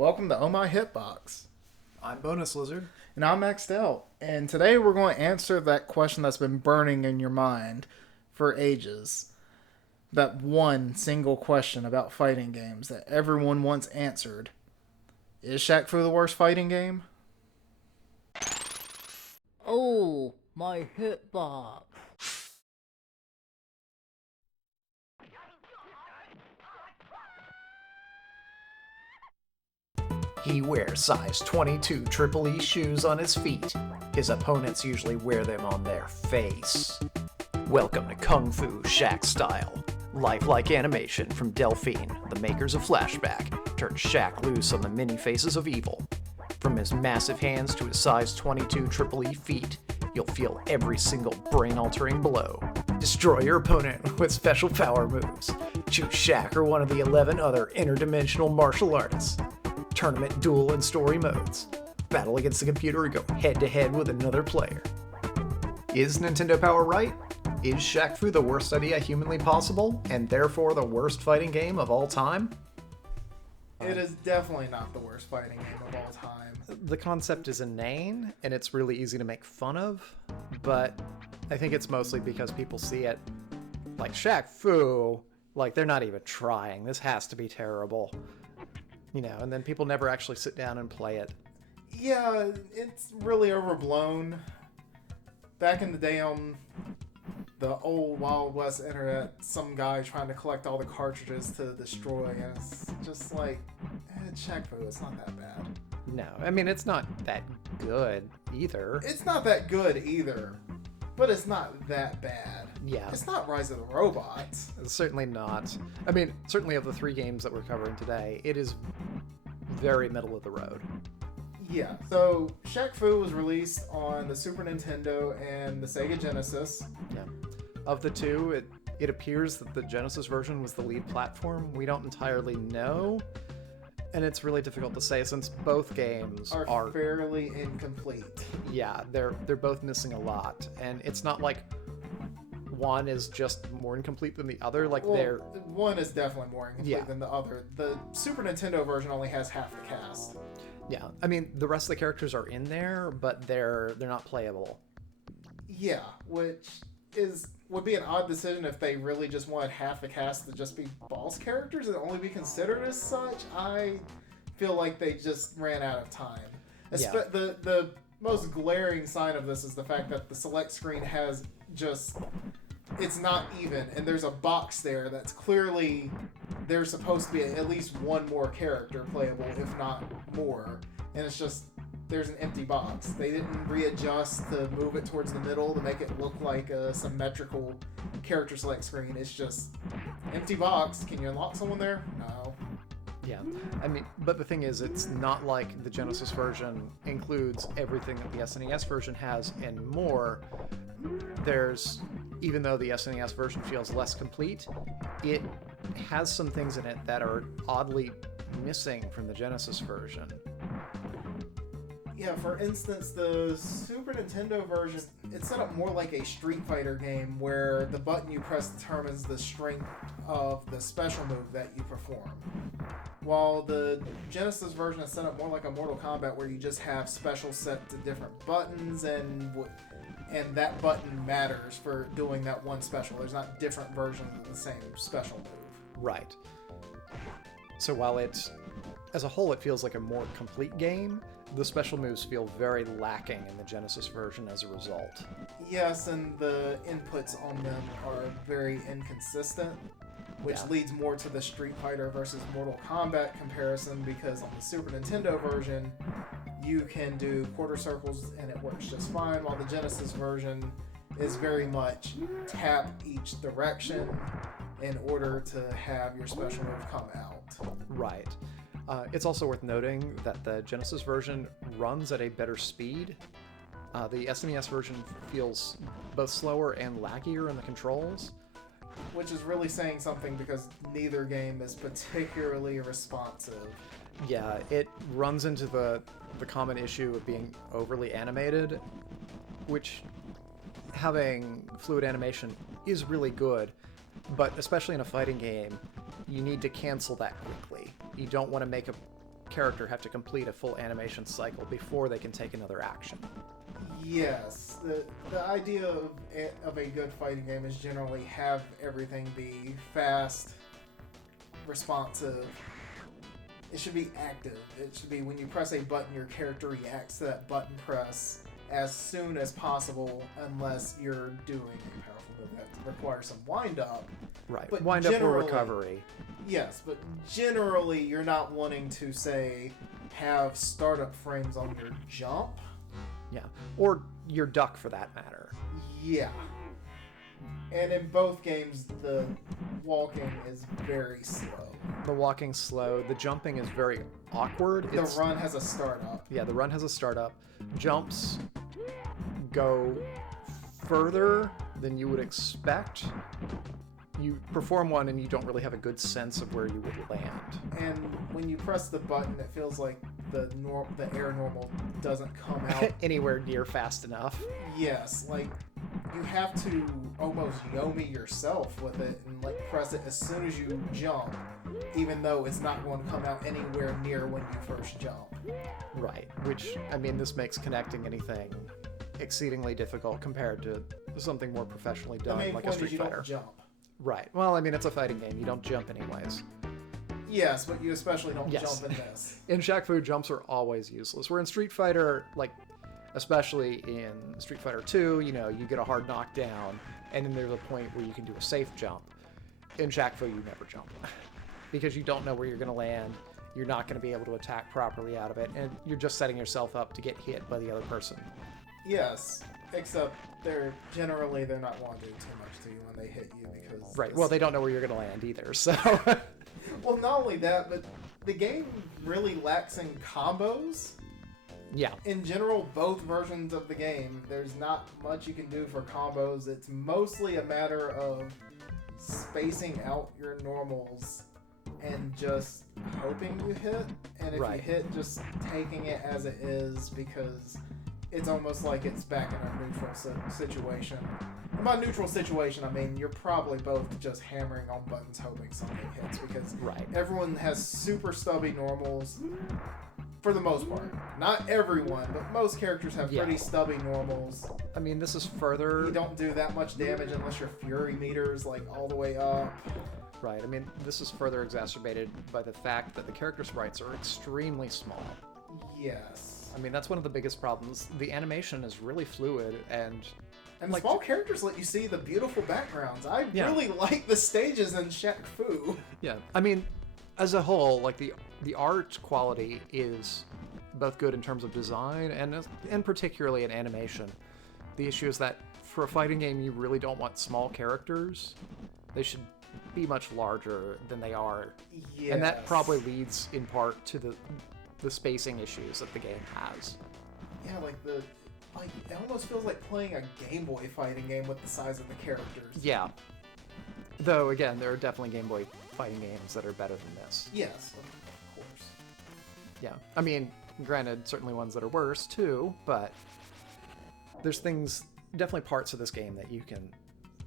Welcome to Oh My Hitbox. I'm Bonus Lizard. And I'm Maxed Out. And today we're going to answer that question that's been burning in your mind for ages. That one single question about fighting games that everyone wants answered. Is Shaq Fu the worst fighting game? Oh, my hitbox. He wears size 22 Triple E shoes on his feet. His opponents usually wear them on their face. Welcome to Kung Fu Shaq Style. Lifelike animation from Delphine, the makers of Flashback, turned Shaq loose on the many faces of evil. From his massive hands to his size 22 Triple E feet, you'll feel every single brain-altering blow. Destroy your opponent with special power moves. Choose Shaq or one of the 11 other interdimensional martial artists. Tournament, duel, and story modes. Battle against the computer or go head-to-head with another player. Is Nintendo Power right? Is Shaq Fu the worst idea humanly possible, and therefore the worst fighting game of all time? It is definitely not the worst fighting game of all time. The concept is inane, and it's really easy to make fun of, but I think it's mostly because people see it like Shaq Fu, like they're not even trying. This has to be terrible. You know, and then people never actually sit down and play it. Yeah, it's really overblown. Back in the day on the old Wild West internet, some guy trying to collect all the cartridges to destroy, and it's just like, Shaq Fu, it's not that bad. No, I mean, it's not that good either. It's not that good either, but it's not that bad. Yeah. It's not Rise of the Robots. It's certainly not. I mean, certainly of the three games that we're covering today, it is very middle of the road. Yeah, so Shaq Fu was released on the Super Nintendo and the Sega Genesis. Yeah. Of the two, it appears that the Genesis version was the lead platform. We don't entirely know, and it's really difficult to say since both games are fairly incomplete. Yeah, they're both missing a lot, and it's not like one is just more incomplete than the other. One is definitely more incomplete than the other. The Super Nintendo version only has half the cast. Yeah, I mean the rest of the characters are in there, but they're not playable. Yeah, which would be an odd decision if they really just wanted half the cast to just be boss characters and only be considered as such. I feel like they just ran out of time. The most glaring sign of this is the fact that the select screen has just... It's not even, and there's a box there that's clearly there's supposed to be at least one more character playable, if not more, and it's just there's an empty box. They didn't readjust to move it towards the middle to make it look like a symmetrical character select screen. It's just empty box. Can you unlock someone there? No. Yeah, I mean, but the thing is, it's not like the Genesis version includes everything that the SNES version has and more. Even though the SNES version feels less complete, it has some things in it that are oddly missing from the Genesis version. Yeah, for instance, the Super Nintendo version, it's set up more like a Street Fighter game where the button you press determines the strength of the special move that you perform. While the Genesis version is set up more like a Mortal Kombat where you just have special set to different buttons and that button matters for doing that one special. There's not different versions of the same special move. Right. So while as a whole, it feels like a more complete game, the special moves feel very lacking in the Genesis version as a result. Yes, and the inputs on them are very inconsistent, which leads more to the Street Fighter versus Mortal Kombat comparison, because on the Super Nintendo version, you can do quarter circles and it works just fine, while the Genesis version is very much tap each direction in order to have your special move come out. Right. It's also worth noting that the Genesis version runs at a better speed. The SNES version feels both slower and laggier in the controls. Which is really saying something because neither game is particularly responsive. Yeah, it runs into the common issue of being overly animated, which having fluid animation is really good, but especially in a fighting game, you need to cancel that quickly. You don't want to make character have to complete a full animation cycle before they can take another action. Yes, the idea of a good fighting game is generally have everything be fast, responsive. It should be active. It should be when you press a button, your character reacts to that button press as soon as possible, unless you're doing a powerful move that requires some wind up. Right. But Wind up or recovery. Yes, but generally you're not wanting to, say, have startup frames on your jump. Yeah. Or your duck, for that matter. Yeah. And in both games, the walking is very slow. The walking's slow. The jumping is very awkward. The run has a startup. Yeah, the run has a startup. Jumps go further than you would expect. You perform one and you don't really have a good sense of where you would land. And when you press the button, it feels like the air normal doesn't come out anywhere near fast enough. Yes, like you have to almost yomi yourself with it and like press it as soon as you jump, even though it's not going to come out anywhere near when you first jump. Right, which, I mean, this makes connecting anything exceedingly difficult compared to something more professionally done, like a Street Fighter. Don't jump. Right. Well, I mean, it's a fighting game. You don't jump anyways. Yes, but you especially don't Yes. jump in this. In Shaq Fu, jumps are always useless. Where in Street Fighter, like, especially in Street Fighter 2, you know, you get a hard knockdown, and then there's a point where you can do a safe jump. In Shaq Fu, you never jump. Because you don't know where you're going to land, you're not going to be able to attack properly out of it, and you're just setting yourself up to get hit by the other person. Yes, except they're not wanting to do too much to you when they hit you because... Right, well, they don't know where you're going to land either, so... Well, not only that, but the game really lacks in combos. Yeah. In general, both versions of the game, there's not much you can do for combos. It's mostly a matter of spacing out your normals and just hoping you hit. And if Right. you hit, just taking it as it is, because it's almost like it's back in a neutral situation. And by neutral situation, I mean you're probably both just hammering on buttons hoping something hits, because Right. everyone has super stubby normals for the most part. Not everyone, but most characters have Yeah. pretty stubby normals. I mean, this is further... You don't do that much damage unless your fury meter is like all the way up. Right, I mean, this is further exacerbated by the fact that the character sprites are extremely small. Yes. I mean, that's one of the biggest problems. The animation is really fluid, and like, small characters let you see the beautiful backgrounds. I Yeah. really like the stages in Shaq Fu. yeah, I mean, as a whole, like the art quality is both good in terms of design and particularly in animation. The issue is that for a fighting game, you really don't want small characters. They should be much larger than they are. Yes. And that probably leads in part to the spacing issues that the game has. Yeah, it almost feels like playing a Game Boy fighting game with the size of the characters. Yeah. Though, again, there are definitely Game Boy fighting games that are better than this. Yes, of course. Yeah. I mean, granted, certainly ones that are worse, too, but there's definitely parts of this game that you can...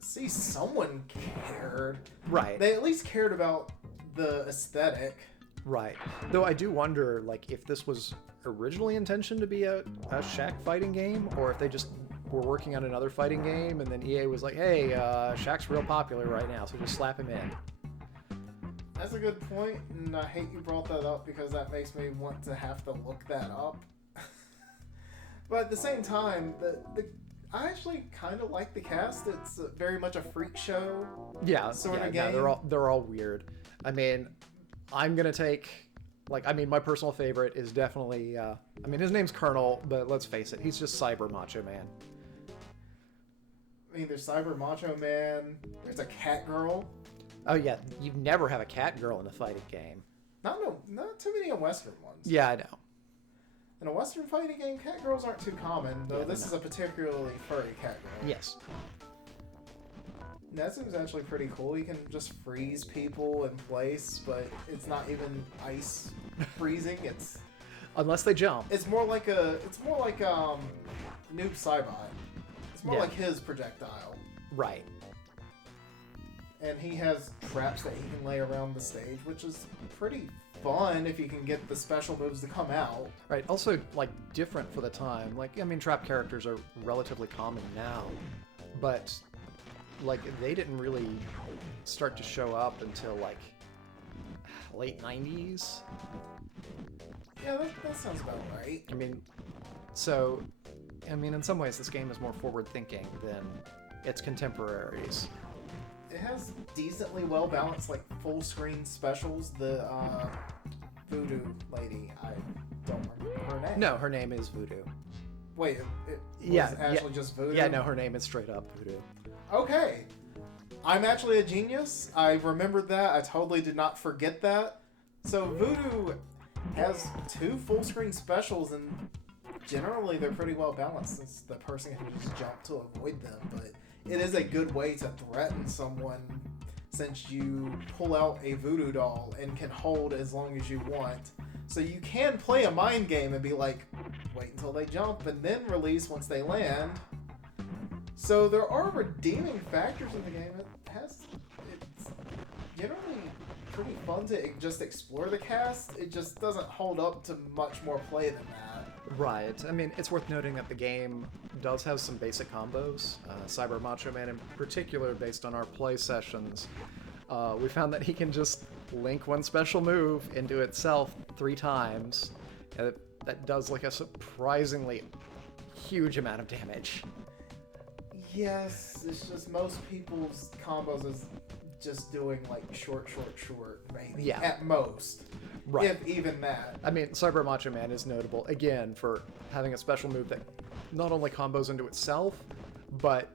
See, someone cared. Right. They at least cared about the aesthetic. Right. Though I do wonder, like, if this was originally intentioned to be a Shaq fighting game, or if they just were working on another fighting game, and then EA was like, hey, Shaq's real popular right now, so just slap him in. That's a good point, and I hate you brought that up because that makes me want to have to look that up. But at the same time, I actually kind of like the cast. It's very much a freak show sort of game. They're all weird. I mean, I'm gonna take, my personal favorite is definitely, his name's Colonel, but let's face it, he's just Cyber Macho Man. I mean, there's Cyber Macho Man, there's a cat girl. Oh yeah, you never have a cat girl in a fighting game. Not too many in Western ones. Yeah, I know. In a Western fighting game, cat girls aren't too common, though this is a particularly furry cat girl. Yes. Netsu's actually pretty cool. You can just freeze people in place, but it's not even ice freezing. It's unless they jump. It's more like Noob Saibot. It's more like his projectile. Right. And he has traps that he can lay around the stage, which is pretty fun if you can get the special moves to come out. Right. Also, like, different for the time. Like, I mean, trap characters are relatively common now, but like they didn't really start to show up until like late 90s. Yeah, that sounds about right. I mean, so, I mean, in some ways, this game is more forward-thinking than its contemporaries. It has decently well balanced like full screen specials. The voodoo lady, I don't remember her name. No, her name is Voodoo. Wait, it was Yeah, actually just voodoo? Yeah, no, her name is straight up Voodoo. Okay. I'm actually a genius. I remembered that. I totally did not forget that. So Voodoo has 2 full screen specials, and generally they're pretty well balanced since the person can just jump to avoid them, but it is a good way to threaten someone since you pull out a voodoo doll and can hold as long as you want. So you can play a mind game and be like, wait until they jump and then release once they land. So there are redeeming factors in the game. It's generally pretty fun to just explore the cast. It just doesn't hold up to much more play than that. Right. I mean, it's worth noting that the game does have some basic combos. Cyber Macho Man in particular, based on our play sessions, we found that he can just link one special move into itself 3 times. That does like a surprisingly huge amount of damage. Yes, it's just most people's combos is just doing like short, maybe. Yeah. At most. Right. If even that. I mean, Cyber Macho Man is notable, again, for having a special move that not only combos into itself, but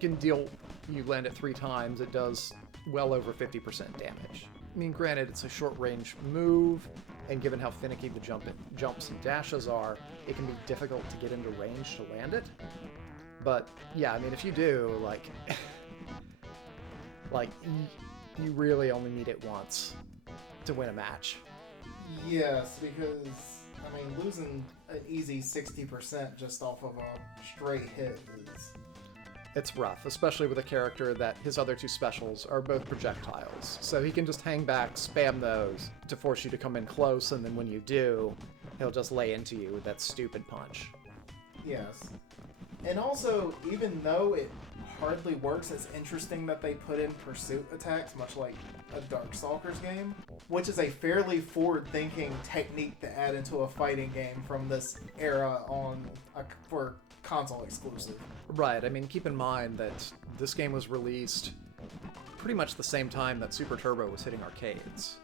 can deal, you land it 3 times, it does well over 50% damage. I mean, granted, it's a short-range move, and given how finicky the jumps and dashes are, it can be difficult to get into range to land it. But, yeah, I mean, if you do, like... like, you really only need it once to win a match. Yes, because, I mean, losing an easy 60% just off of a straight hit is... It's rough, especially with a character that his other 2 specials are both projectiles. So he can just hang back, spam those to force you to come in close, and then when you do, he'll just lay into you with that stupid punch. Yes. And also, even though it hardly works, it's interesting that they put in pursuit attacks, much like a Darkstalkers game, which is a fairly forward-thinking technique to add into a fighting game from this era for console exclusive. Right, I mean, keep in mind that this game was released pretty much the same time that Super Turbo was hitting arcades.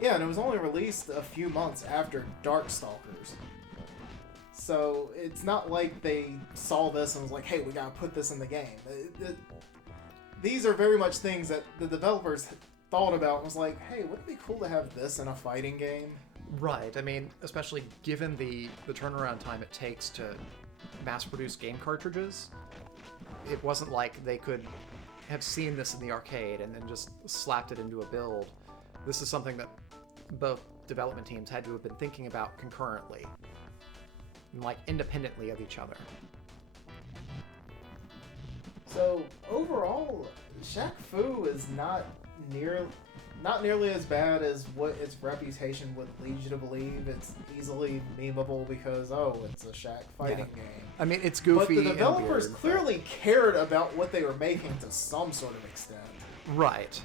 Yeah, and it was only released a few months after Darkstalkers. So it's not like they saw this and was like, hey, we gotta put this in the game. These are very much things that the developers thought about and was like, hey, wouldn't it be cool to have this in a fighting game? Right, I mean, especially given the turnaround time it takes to mass-produce game cartridges, it wasn't like they could have seen this in the arcade and then just slapped it into a build. This is something that both development teams had to have been thinking about concurrently, and like independently of each other. So overall, Shaq Fu is not nearly as bad as what its reputation would lead you to believe. It's easily memeable because, it's a Shaq fighting game. I mean, it's goofy. But the developers and weird, clearly cared about what they were making to some sort of extent. Right.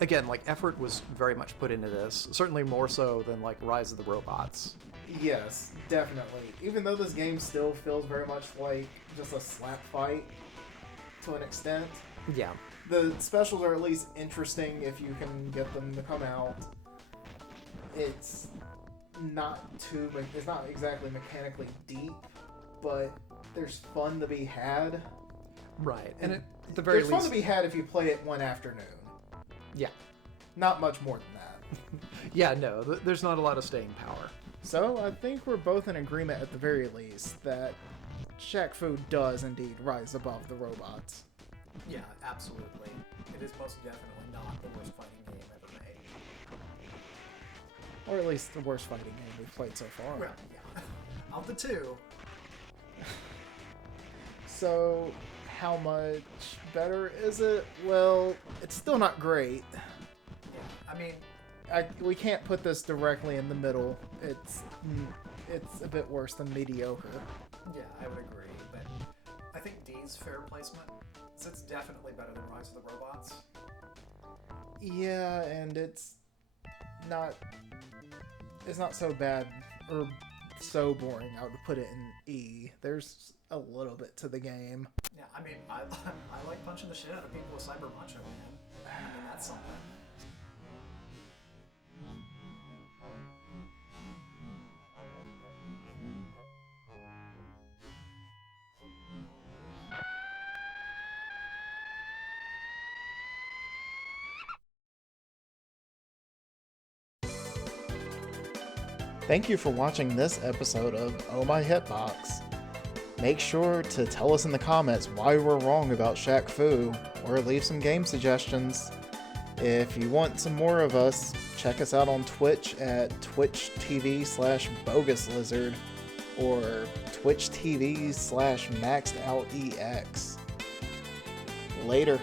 Again, like, effort was very much put into this. Certainly more so than, like, Rise of the Robots. Yes, definitely. Even though this game still feels very much like just a slap fight to an extent. Yeah. The specials are at least interesting if you can get them to come out. It's not exactly mechanically deep, but there's fun to be had. Right, and at the very least... There's fun to be had if you play it one afternoon. Yeah. Not much more than that. Yeah, no, there's not a lot of staying power. So, I think we're both in agreement at the very least that Shaq Fu does indeed rise above the robots. Yeah, absolutely. It is most definitely not the worst fighting game ever made. Or at least the worst fighting game we've played so far. Well, yeah. Of the 2. So, how much better is it? Well, it's still not great. Yeah, I mean, we can't put this directly in the middle. It's a bit worse than mediocre. Yeah, I would agree, but I think D's fair placement, so it's definitely better than Rise of the Robots. Yeah, and it's not so bad or so boring. I would put it in E. There's a little bit to the game. Yeah, I mean, I like punching the shit out of people with Cyber Macho Man. I mean, that's something. Thank you for watching this episode of Oh My Hitbox. Make sure to tell us in the comments why we're wrong about Shaq Fu, or leave some game suggestions. If you want some more of us, check us out on Twitch at twitch.tv/boguslizard or twitch.tv/maxedoutEX. Later.